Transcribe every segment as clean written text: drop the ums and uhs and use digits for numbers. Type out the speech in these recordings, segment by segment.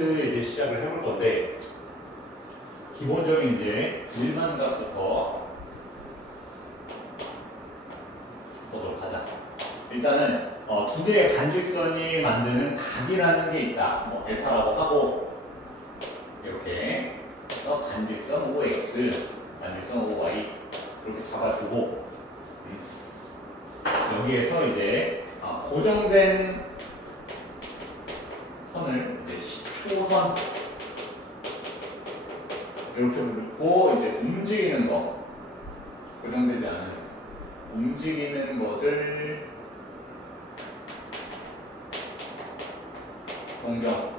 이제 시작을 해볼 건데, 기본적인 이제 일반각부터 보도록 하자. 일단은 두 개의 반직선이 만드는 각이라는 게 있다. 뭐 알파라고 하고, 이렇게 해서 반직선 OX, 반직선 OY 이렇게 잡아주고, 여기에서 이제 고정된 선을 이제 시초선 이렇게 묶고, 이제 움직이는 거, 고정되지 않은 움직이는 것을 동경,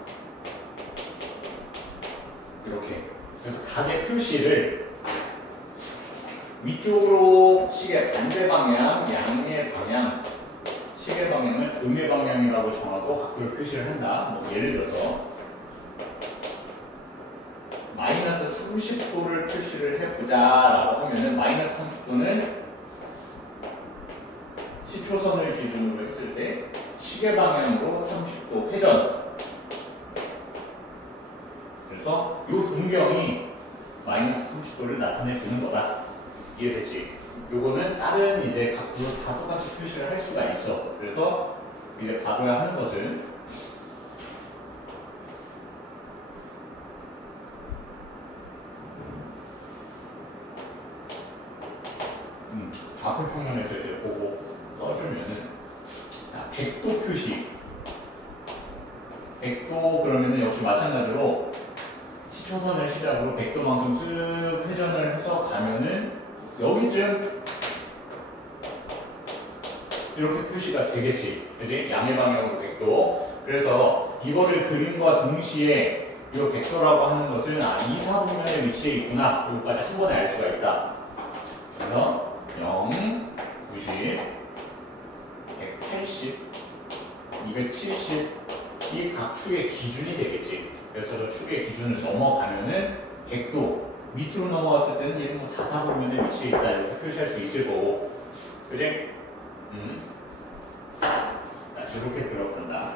이렇게. 그래서 각의 표시를 위쪽으로 시계 반대 방향, 양의 방향, 시계 방향을 음의 방향이라고 정하고 각도를 표시를 한다. 뭐 예를 들어서 마이너스 30도를 표시를 해보자 라고 하면은, 마이너스 30도는 시초선을 기준으로 했을 때 시계 방향으로 30도 회전. 그래서 이 동경이 마이너스 30도를 나타내 주는 거다. 이해되지? 요거는 다른 이제 각도로 다 똑같이 표시를 할 수가 있어. 그래서 이제 봐둬야 하는 것은 좌표 평면에서 이제 보고 써주면은, 100도 표시. 100도 그러면은 역시 마찬가지로 시초선을 시작으로 100도만큼 쓱 회전을 해서 가면은 여기쯤 이렇게 표시가 되겠지. 그지? 양의 방향으로 100도. 그래서 이거를 그림과 동시에 이 100도라고 하는 것을 2, 4분면에 위치해 있구나. 여기까지 한 번에 알 수가 있다. 그래서 0, 90, 180, 270 이 각 축의 기준이 되겠지. 그래서 저 축의 기준을 넘어가면은 100도 밑으로 넘어갔을 때는 얘는 뭐 4, 4분면에 위치해 있다 이렇게 표시할 수 있을 거고, 그지? 이렇게 들어간다.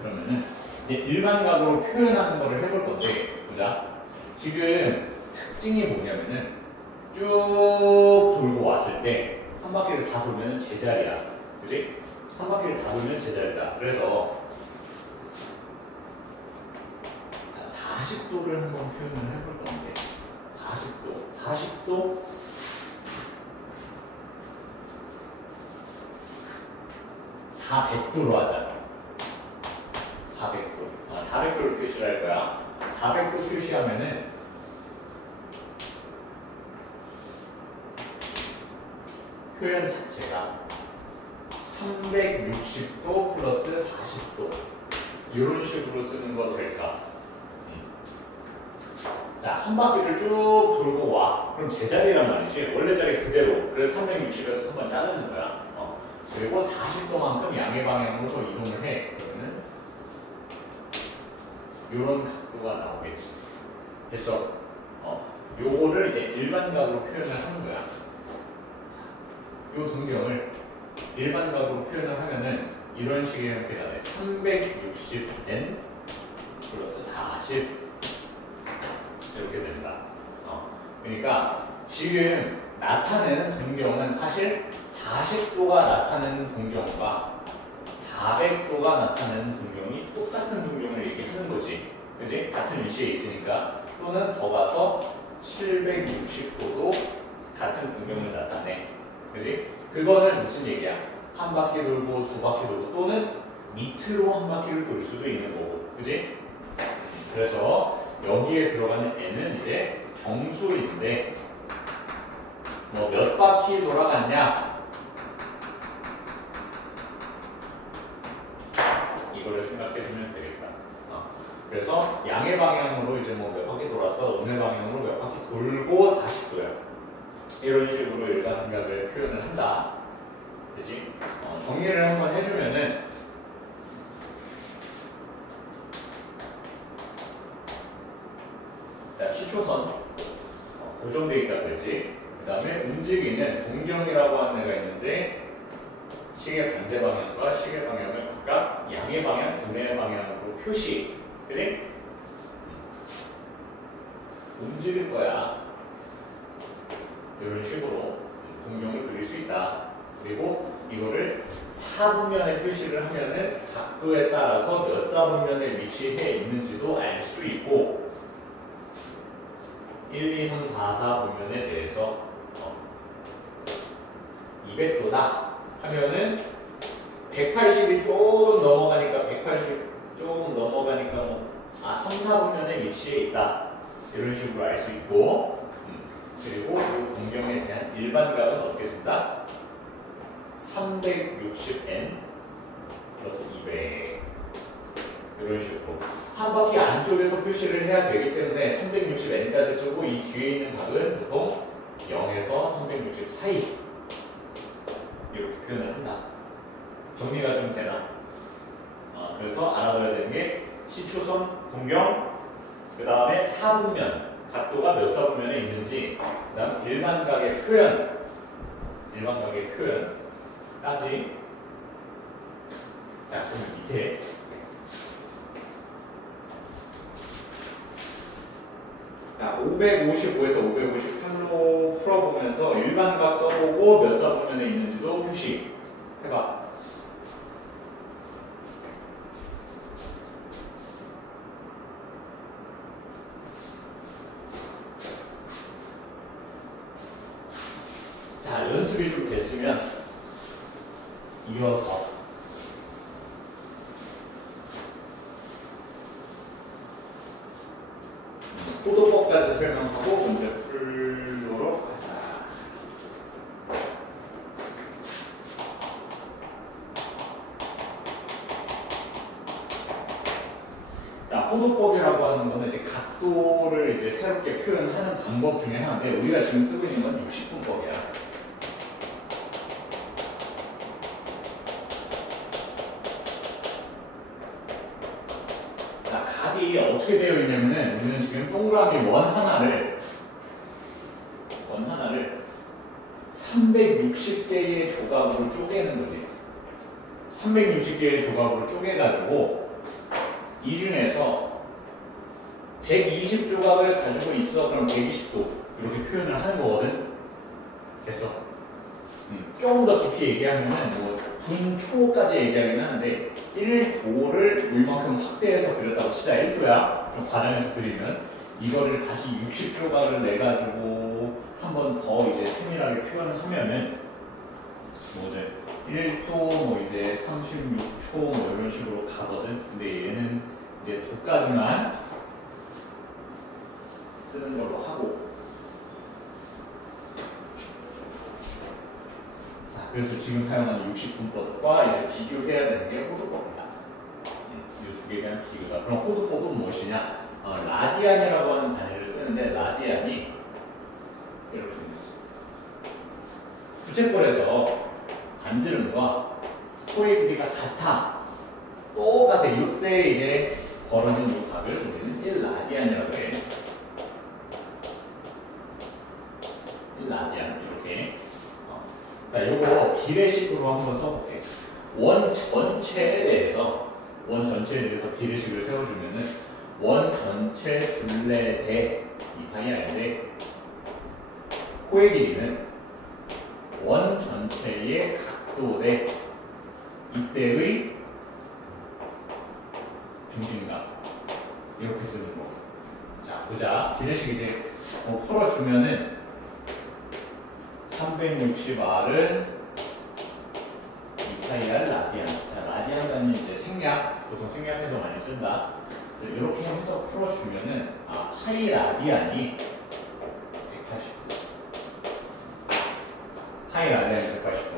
그러면은 이제 일반각으로 표현하는 거를 해볼 건데, 보자. 지금 특징이 뭐냐면은 쭉 돌고 왔을 때 한 바퀴를 다 돌면 제자리야. 그지? 한 바퀴를 다 돌면 제자리다. 그래서 40도를 한번 표현을 해볼 건데, 40도 400도로 하자. 400도. 400도를 표시를 할 거야. 400도 표시하면은 표현 자체가 360도 플러스 40도 이런 식으로 쓰는 거 될까? 자, 한 바퀴를 쭉 돌고 와. 그럼 제자리란 말이지. 원래 자리 그대로. 그래서 360에서 한번 자르는 거야. 그리고 40도만큼 양의 방향으로 더 이동을 해. 그러면은 이런 각도가 나오겠지. 됐어. 요거를 이제 일반각으로 표현을 하는 거야. 요 동경을 일반각으로 표현을 하면은 이런 식의 형태가 돼. 360n 플러스 40 이렇게 된다. 그러니까 지금 나타내는 동경은 사실 40도가 나타내는 동경과 400도가 나타내는 동경이 똑같은 동경을 얘기하는 거지. 그지? 같은 위치에 있으니까. 또는 더 가서 760도도 같은 동경을 나타내. 그지? 그거는 무슨 얘기야? 한 바퀴 돌고 두 바퀴 돌고, 또는 밑으로 한 바퀴를 돌 수도 있는 거고. 그지? 그래서 여기에 들어가는 n은 이제 정수인데, 뭐 몇 바퀴 돌아갔냐? 이거를 생각해 주면 되겠다. 그래서 양의 방향으로 이제 뭐 몇 바퀴 돌아서 음의 방향으로 몇 바퀴 돌고 40도야. 이런 식으로 일반각을 표현을 한다. 그치? 정리를 한번 해주면은, 자, 시초선 고정되어 있다 그랬지. 그 다음에 움직이는 동경이라고 하는 애가 있는데, 시계 반대 방향과 시계 방향을 각각 양의 방향, 음의 방향으로 표시. 그지? 움직일 거야. 이런 식으로 동경을 그릴 수 있다. 그리고 이거를 사분면에 표시를 하면은 각도에 따라서 몇 사분면에 위치해 있는지도 알 수 있고 1, 2, 3, 4, 4분면에 대해서 200도다 하면은 180이 조금 넘어가니까 180 조금 넘어가니까 3, 4분면에 위치해 있다. 이런 식으로 알 수 있고 그리고 이 동경에 대한 일반값은 어떻게 쓴다? 360n 플러스 200 이런 식으로 한 바퀴 안쪽에서 표시를 해야 되기 때문에 360n까지 쓰고 이 뒤에 있는 값은 보통 0에서 360 사이 이렇게 표현을 한다. 정리가 좀 되나? 그래서 알아둬야 되는 게 시초선, 동경, 그 다음에 사분면, 각도가 몇 사분면에 있는지, 그 다음 일반각의 표현, 일반각의 표현까지. 자, 그럼 밑에 자, 555에서 558로 풀어보면서 일반각 써보고 몇 사분면에 있는지도 표시해봐. 자, 연습이 좀 됐으면 이어서 호도법까지 설명하고 문제 풀도록 하자. 자, 호도법이라고 하는 거는 이제 각도를 이제 새롭게 표현하는 방법 중에 하나인데 우리가 지금 쓰고 있는 건 60분법이야. 각이 어떻게 되어 있냐면은 우리는 지금 동그라미 원 하나를 360개의 조각으로 쪼개는 거지. 360개의 조각으로 쪼개가지고 이 중에서 120조각을 가지고 있어. 그럼 120도 이렇게 표현을 하는 거거든. 됐어. 조금 더 깊이 얘기하면은 분초까지 얘기하긴 하는데 1도를 이만큼 확대해서 그렸다고 치자. 1도야. 그럼 과정에서 그리면 이거를 다시 60조각을 내가지고 한 번 더 이제 세밀하게 표현을 하면은 이제 1도 이제 36초 이런 식으로 가거든. 근데 얘는 이제 도까지만 쓰는 걸로 하고. 그래서 지금 쓰는 60분법과 이제 비교해야 되는 게 호도법이다. 이 두 개에 대한 비교다. 그럼 호도법은 무엇이냐? 라디안이라고 하는 단위를 쓰는데 라디안이 이렇게 생겼어. 부채꼴에서 반지름과 코의 길이가 같아. 똑같아. 이때 이제 벌어진 이 값을 우리는 1라디안이라고 해. 1라디안 이렇게. 자, 요거 비례식으로 한번 써볼게. 원 전체에 대해서 비례식을 세워주면은 원 전체 둘레 대 2파이R인데 코의 길이는 원 전체의 각도 대 이때의 중심각 이렇게 쓰는 거. 자, 보자. 비례식 이제 풀어주면은 360R은 2파이R 라디안. 라디안 단위 이제 생략, 보통 생략해서 많이 쓴다. 그래서 이렇게 해서 풀어주면은 파이 라디안이 180도. 파이 라디안이 180도.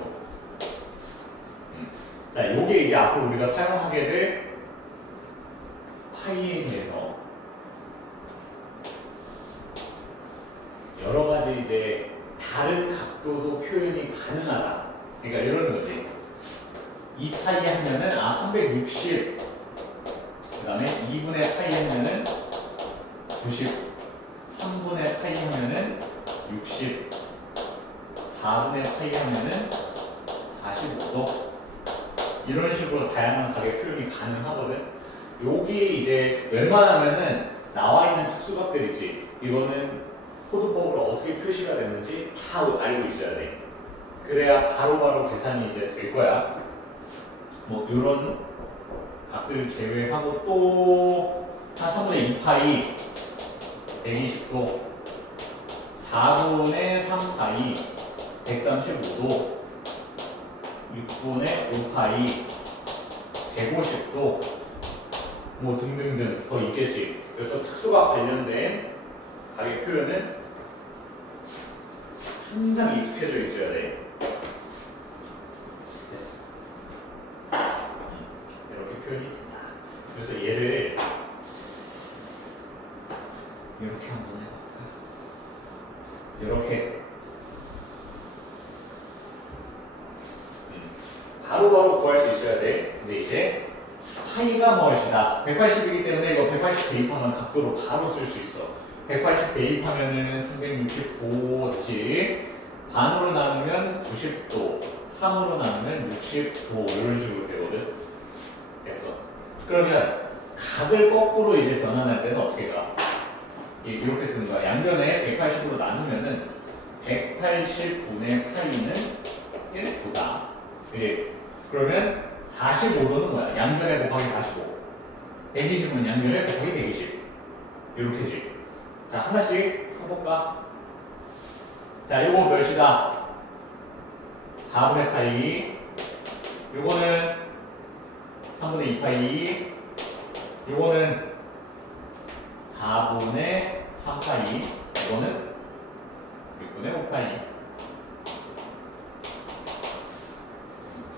자, 요게 이제 앞으로 우리가 사용하게 될 파이에 대해서 여러 가지 이제 다른 각도도 표현이 가능하다. 그러니까 이런 거지. 2파이 하면은 360. 그 다음에 2분의 파이 하면은 90. 3분의 파이 하면은 60. 4분의 파이 하면은 45도. 이런 식으로 다양하게 표현이 가능하거든. 여기 이제 웬만하면은 나와 있는 특수각들이지 이거는 코드법으로 어떻게 표시가 됐는지 다 알고 있어야 돼. 그래야 바로바로 계산이 이제 될 거야. 뭐 이런 각들 제외하고 또 한 3분의 2파이 120도 4분의 3파이 135도 6분의 5파이 150도 뭐 등등등 더 있겠지. 그래서 특수과 관련된 가격 표현은 항상 익숙해져 있어야 돼. 됐어. 이렇게 표현이 된다. 그래서 얘를 이렇게 한번 해볼까? 이렇게 바로바로 구할 수 있어야 돼. 근데 이제 파이가 무엇이다? 180이기 때문에 이거 180 대입하면 각도로 바로 쓸 수 있어. 180 대입하면은 365 되지. 반으로 나누면 90도, 3으로 나누면 60도 이런 식으로 되거든. 됐어. 그러면 각을 거꾸로 이제 변환할 때는 어떻게 가? 이렇게 쓰는 거야. 양변에 180으로 나누면은 180분의 파이는 1도다. 그지? 그러면 45도는 뭐야? 양변에 곱하기 45. 120은 양변에 곱하기 120. 이렇게지. 자, 하나씩 해볼까? 자, 요거 몇이다? 4분의 파이. 요거는 3분의 2파이. 요거는 4분의 3파이. 이거는 6분의 5파이.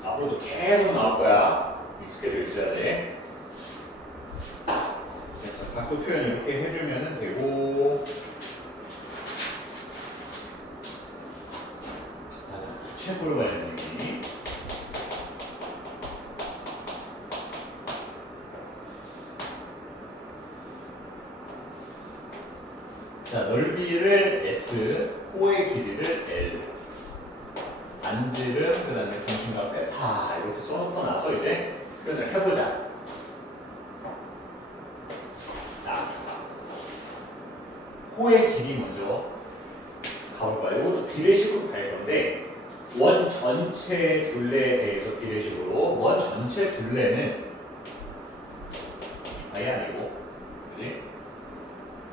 앞으로도 계속 나올 거야. 익숙해져 있어야 돼. 됐어. 각도 표현 이렇게 해주면 되고. 부채꼴 관련 얘기. 자, 넓이를 S, 호의 길이를 L. 반지름, 그 다음에 중심각 세타 이렇게 써놓고 나서 이제 표현을 해보자. 자, 호의 길이 먼저 가볼 거야. 이것도 비례식으로 갈 건데 원 전체 둘레에 대해서 비례식으로 원 전체 둘레는 아예 아니고, 그지?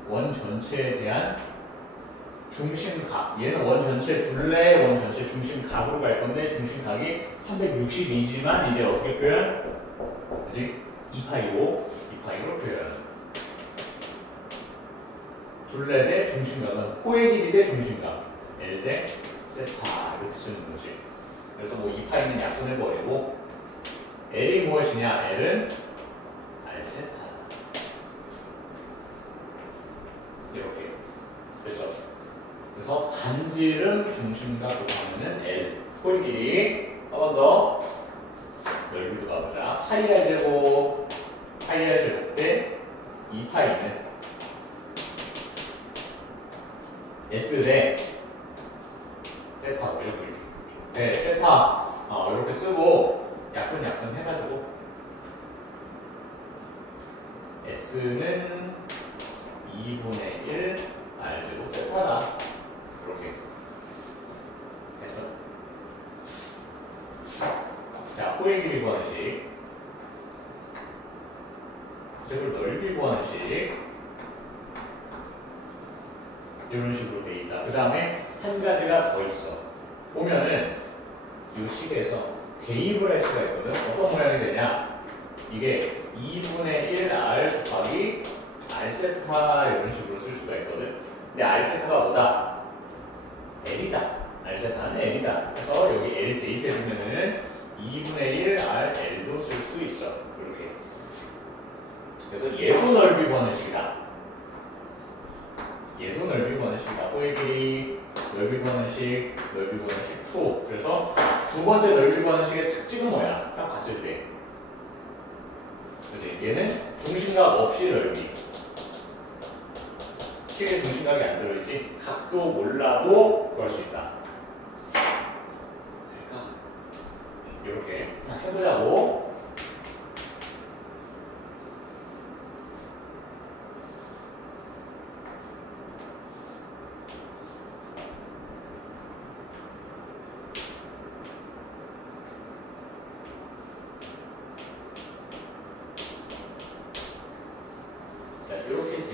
원 전체에 대한 중심각. 얘는 원 전체 둘레, 원 전체 중심각으로 갈 건데 중심각이 360이지만 이제 어떻게 표현? 그지? 2파이로 표현. 둘레 대 중심각은 호의 길이 대 중심각. L 대 세타 이렇게 쓰는 거지. 그래서 뭐 2파이는 약분해버리고 L이 무엇이냐? L은 R 세타. 이렇게 됐어. 그래서 반지름 중심각 곱하면 L. 호의 길이 한 번 더 넓이도 가보자. 파이 R 제곱 대 2파이는 S 대 세타고 이렇게. 네, 세타. 이렇게 쓰고 약분 해가지고 S는 2분의 1 R 제곱 세타다. 이렇게 됐어. 자, 호의 길이 구하는 식. 부채꼴 넓이 구하는 식. 이런 식으로 돼 있다. 그 다음에 한 가지가 더 있어. 보면은 이 식에서 대입을 할 수가 있거든. 어떤 모양이 되냐? 이게 2분의 1 R 곱하기 R 세타 이런 식으로 쓸 수가 있거든. 근데 R 세타가 뭐다? L이다. R 세타는 L이다. 그래서 여기 L 대입해주면은 2분의 1 R L도 쓸 수 있어. 이렇게. 그래서 얘도 넓이 구하는 식이다. 얘도 넓이 구하는 식이다. 호의 길이, 넓이 구하는 식, 넓이 구하는 식 2. 그래서 두 번째 넓이 구하는 식의 특징은 뭐야? 딱 봤을 때. 그치? 얘는 중심각 없이 넓이. 식의 중심각이 안 들어있지? 각도 몰라도 구할 수 있다. 될까? 이렇게 해보자고.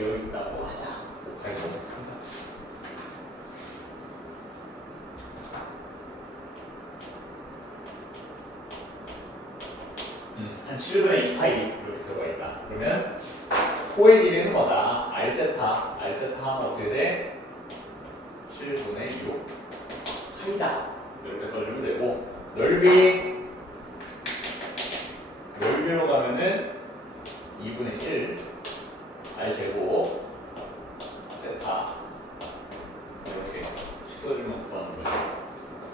되어 있다고 하자. 아이고. 한 7분의 2 파이 이렇게 들어가 있다. 그러면 코의 길이는 뭐다? R세타. R세타 하면 어떻게 돼? 7분의 6 파이다. 이렇게 써주면 되고, 넓이로 가면은 2분의 1 R제곱 세타 이렇게 써주면 구하는 거죠.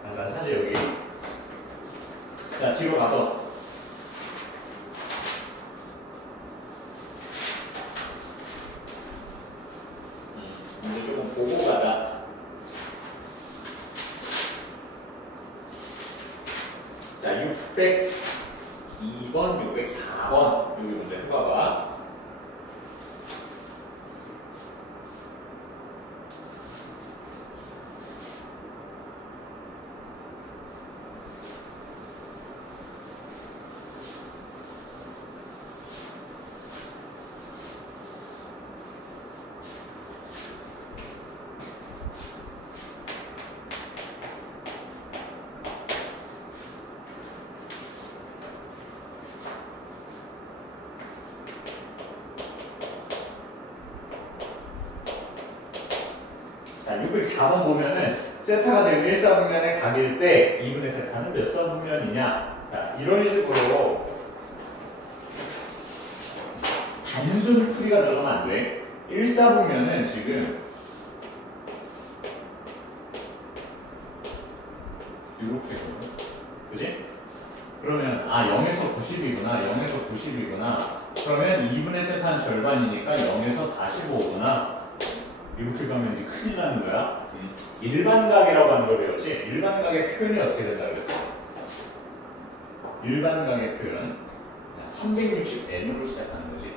간단하지 여기. 자, 뒤로 가서 이제 조금 보고 가자. 자, 602번, 604번 여기 문제 해봐봐. 자, 604번 보면은 세타가 지금 1사분면의 각일 때 2분의 세타는 몇 사분면이냐? 자, 이런 식으로 단순 풀이가 들어가면 안 돼. 1사분면은 지금 이렇게 되거든. 그지? 그러면 0에서 90이구나. 0에서 90이구나. 그러면 2분의 세타는 절반이니까 0에서 45구나. 이렇게 가면 이제 큰일 나는 거야. 일반각이라고 하는 걸 배웠지? 일반각의 표현이 어떻게 된다 그랬어? 일반각의 표현 360n으로 시작하는 거지.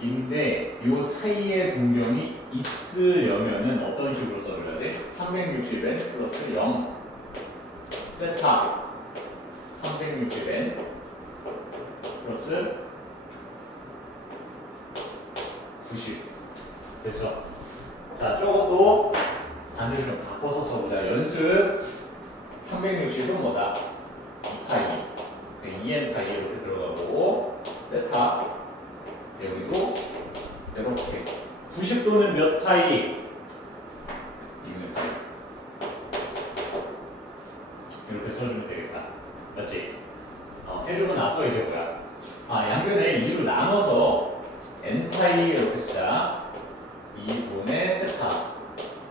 360n인데 요 사이에 동경이 있으려면은 어떤 식으로 써줘야 돼? 360n 플러스 0 세타 360n 플러스 90 됐어. 자, 저것도 단위를 좀 바꿔서 써보자. 연습 360은 뭐다? 2파이 2n 파이 이렇게 들어가고 세타 여기도 이렇게 90도는 몇 파이? 2는 파이 이렇게 써주면 되겠다. 맞지? 해주고 나서 이제 뭐야? 양변에 2로 나눠서 n파이 이렇게 쓰자. 2분의 세타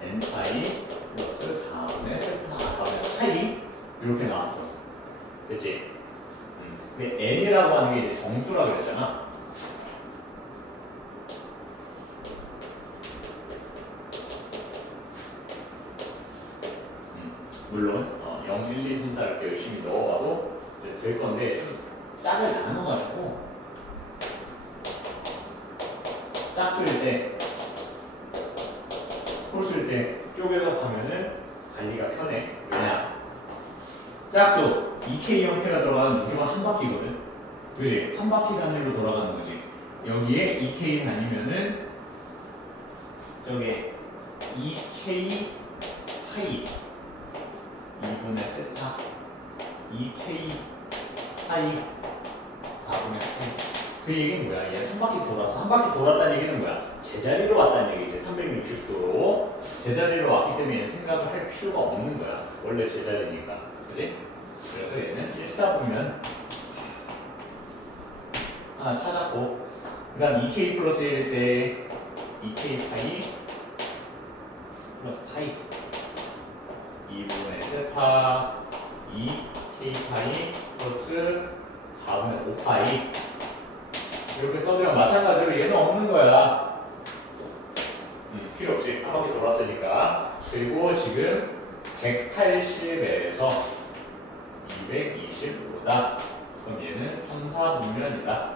n파이 플러스 4분의 세타 4분의 파이 이렇게 나왔어. 됐지? n이라고 하는 게 이제 정수라고 그랬잖아. 물론 0, 1, 2, 3, 4 이렇게 열심히 넣어봐도 이제 될 건데 짝을 나눠가지고 짝수일 때, 홀수일 때 쪼개서 가면은 관리가 편해. 왜냐? 짝수 2K 형태가 들어가는 무조건 한 바퀴거든. 그지? 한 바퀴 단위로 돌아가는 거지. 여기에 2K 다니면은 저게 2K 파이 2분의 세타 2K 파이 4분의 파이. 그 얘기는 뭐야? 얘 한 바퀴 돌아서 한 바퀴 돌았다는 얘기는 뭐야? 제자리로 왔다는 얘기지. 360도로 제자리로 왔기 때문에 생각을 할 필요가 없는 거야. 원래 제자리니까. 그지? 그래서 얘는 1사분면 하나 찾았고 그 다음 2K 플러스 1일 때 2K 파이 플러스 파이 2분의 세타 2K 파이 플러스 4분의 5파이 이렇게 써주면 마찬가지로 얘는 없는 거야. 필요 없지. 한 바퀴 돌았으니까. 그리고 지금 180에서 225다. 그럼 얘는 3, 4분면이다.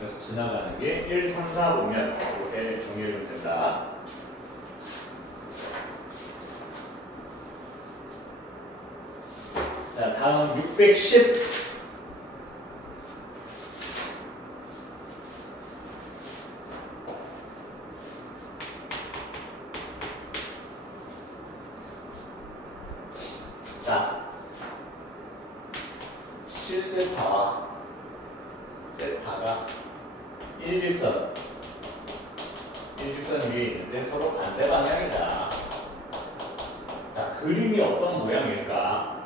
그래서 지나가는 게 1, 3, 4분면 이렇게 정리해주면 된다. 자, 다음 610 7세타와 세타가 일직선 위에 있는데 서로 반대 방향이다. 자, 그림이 어떤 모양일까?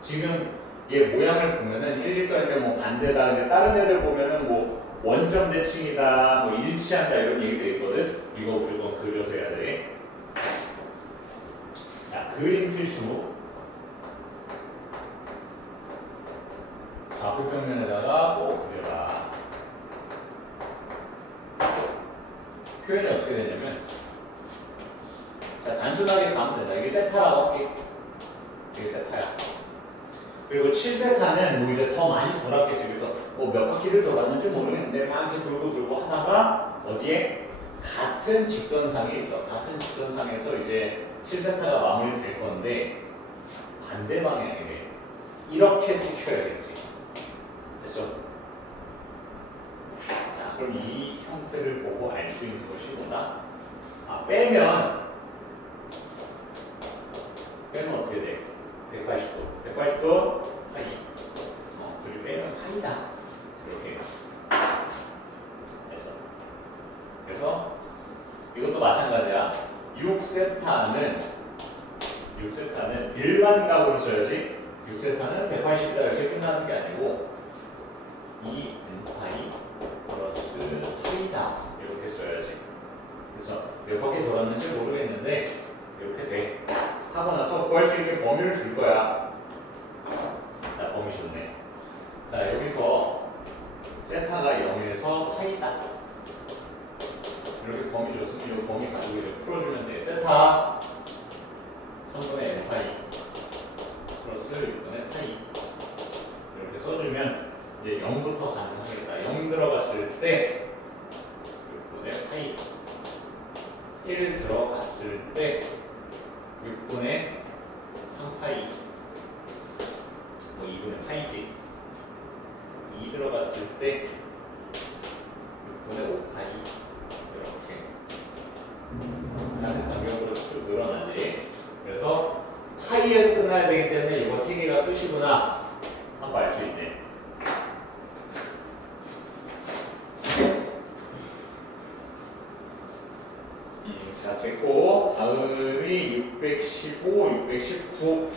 지금 얘 모양을 보면은 일직선인데 뭐 반대다. 근데 다른 애들 보면은 뭐 원점 대칭이다, 뭐 일치한다 이런 얘기도 있거든. 이거 무조건 그려서 해야 돼. 자, 그림 필수. 좌표평면에다가 뭐 그려라. 표현이 어떻게 되냐면, 자, 단순하게 가면 된다. 이게 세타라고 할게. 이게 세타야. 그리고 7세타는 뭐 이제 더 많이 돌았겠지. 그래서 뭐 몇 바퀴를 돌았는지 모르겠는데 막 이렇게 돌고 하다가 어디에 같은 직선상에 있어. 같은 직선상에서 이제 7세타가 마무리될 건데 반대 방향이래. 이렇게 찍혀야겠지. 됐어? 자, 그럼 이 형태를 보고 알 수 있는 것이 뭐다? 아, 빼면 어떻게 돼? 180도. 180도 파이. 그리고 빼면 파이다. 이렇게. 됐어. 그래서 이것도 마찬가지야. 6세타는 일반 각으로 써야지. 6세타는 180이다 이렇게 끝나는 게 아니고 2n파이 플러스 파이다 이렇게 써야지. 그래서 몇 바퀴 돌았는지 모르겠는데 이렇게 돼. 하고 나서 구할 수 있는 범위를 줄 거야. 자, 범위 좋네. 자, 여기서 세타가 0에서 파이다. 이렇게 범위 줬으면 이 범위 가지고 이제 풀어주면 돼. 세타 3분의 n파이 플러스 6분의 파이 이렇게 써주면 이제 0부터 가능하겠다. 0 들어갔을 때 6분의 파이 1 들어갔을 때 6분의 3파이 뭐 2분의 파이지. 2 들어갔을 때 6분의 5파이 이렇게 같은 간격으로 쭉 늘어나지. 그래서 파이에서 끝나야 되기 때문에 이거 3개가 끝이구나 하고 알 수 있네. 자, 됐고 다음이 615, 619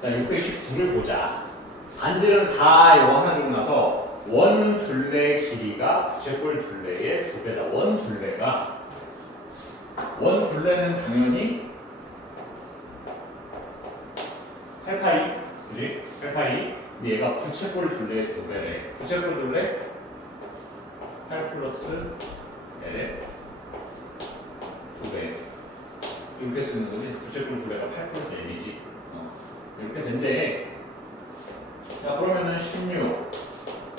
자, 619를 보자. 반지름 4 이거 하나 주고 나서 원 둘레 길이가 부채꼴 둘레의 2배다. 원 둘레는 당연히 8파이, 그지? 8파이. 근데 얘가 부채꼴 둘레의 2배래. 부채꼴 둘레 8 플러스 L의 2배. 이렇게 쓰는 거지. 부채꼴 둘레가 8 플러스 L이지. 이렇게 된대. 자, 그러면은 16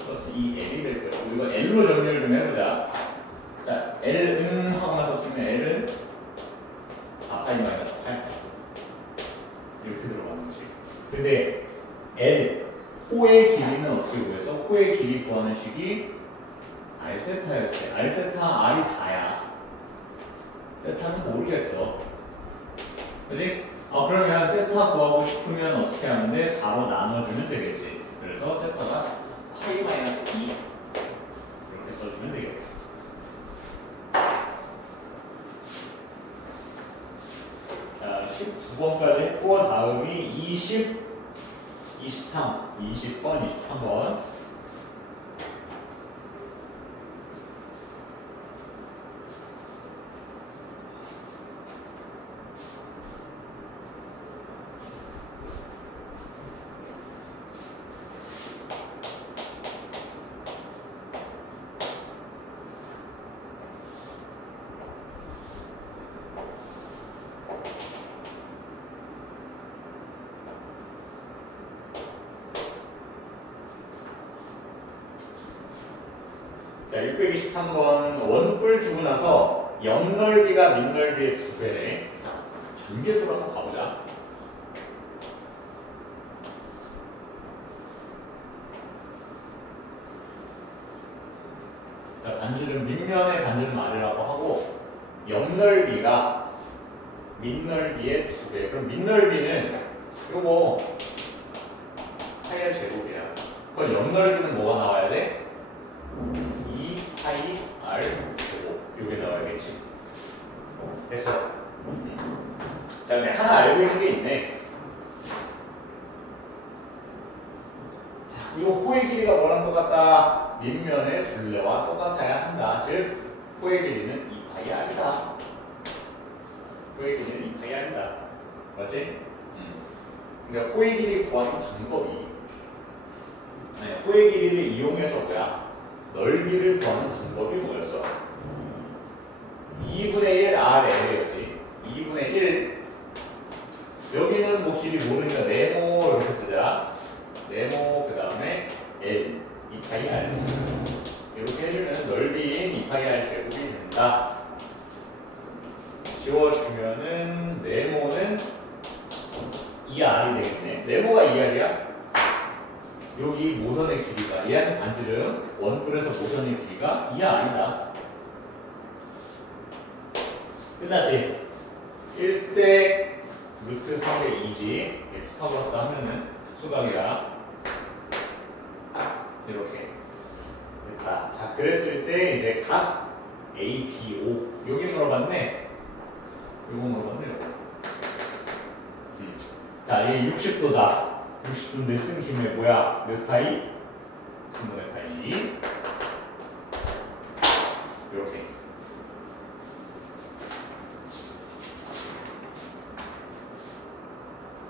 플러스 2L이 될 거고, 이거 L로 정리를 좀 해보자. 자, L은 하고 나서 쓰면 L은 4파이 마이너스 8 이렇게 들어가는 거지. 근데 L, 호의 길이는 어떻게 구했어? 호의 길이 구하는 식이 R세타였지. R세타, R이 4야. 세타는 모르겠어. 그지? 그러면 세타 구하고 싶으면 어떻게 하는데 4로 나눠주면 되겠지. 그래서 세타가 파이 마이너스 2 이렇게 써주면 되겠다. 자, 19번까지 했고 다음이 20, 23, 20번, 23번. 자, 623번 원뿔 주고 나서 옆넓이가 밑넓이의 2배래. 자, 전개도로 한번 가보자. 자, 반지름 밑면의 반지름 아래라고 하고 옆넓이가 밑넓이의 2배. 그럼 밑넓이는 이거 뭐 파이R 제곱이야. 그럼 옆넓이는 뭐가 나와야 돼? 2파이 R 제곱. 이게 나와야겠지. 됐어. 자, 근데 하나 알고 있는 게 있네. 자, 이거 호의 길이가 뭐랑 똑같다? 밑면의 둘레와 똑같아야 한다. 즉, 호의 길이는 2파이 R이다. 호의 길이는 2파이 R이다. 맞지? 그러니까 호의 길이 구하는 방법이 호의 길이를 이용해서 뭐야? 넓이를 구하는 방법이 뭐였어? 2분의 1 RL이었지. 2분의 1 여기는 뭐 길이 모르니까 네모 이렇게 쓰자. 네모 그 다음에 L 2파이 R 이렇게 해주면 넓이인 2파이 R 제곱이 된다. 지워주면은 네모는 2R이 되겠네. 네모가 2R이야? 여기 모선의 길이가 얘한테 반지름 원뿔에서 모선의 길이가 2R이다. 끝났지? 1대 루트 3의 2지. 피타고라스 하면은 특수각이야. 이렇게 됐다. 자, 그랬을 때 이제 각 A, B, O 여기 물어봤네. 요거 물어봤네. 요거. 자, 얘 60도다. 60도인데 쓴 김에 뭐야? 몇 파이?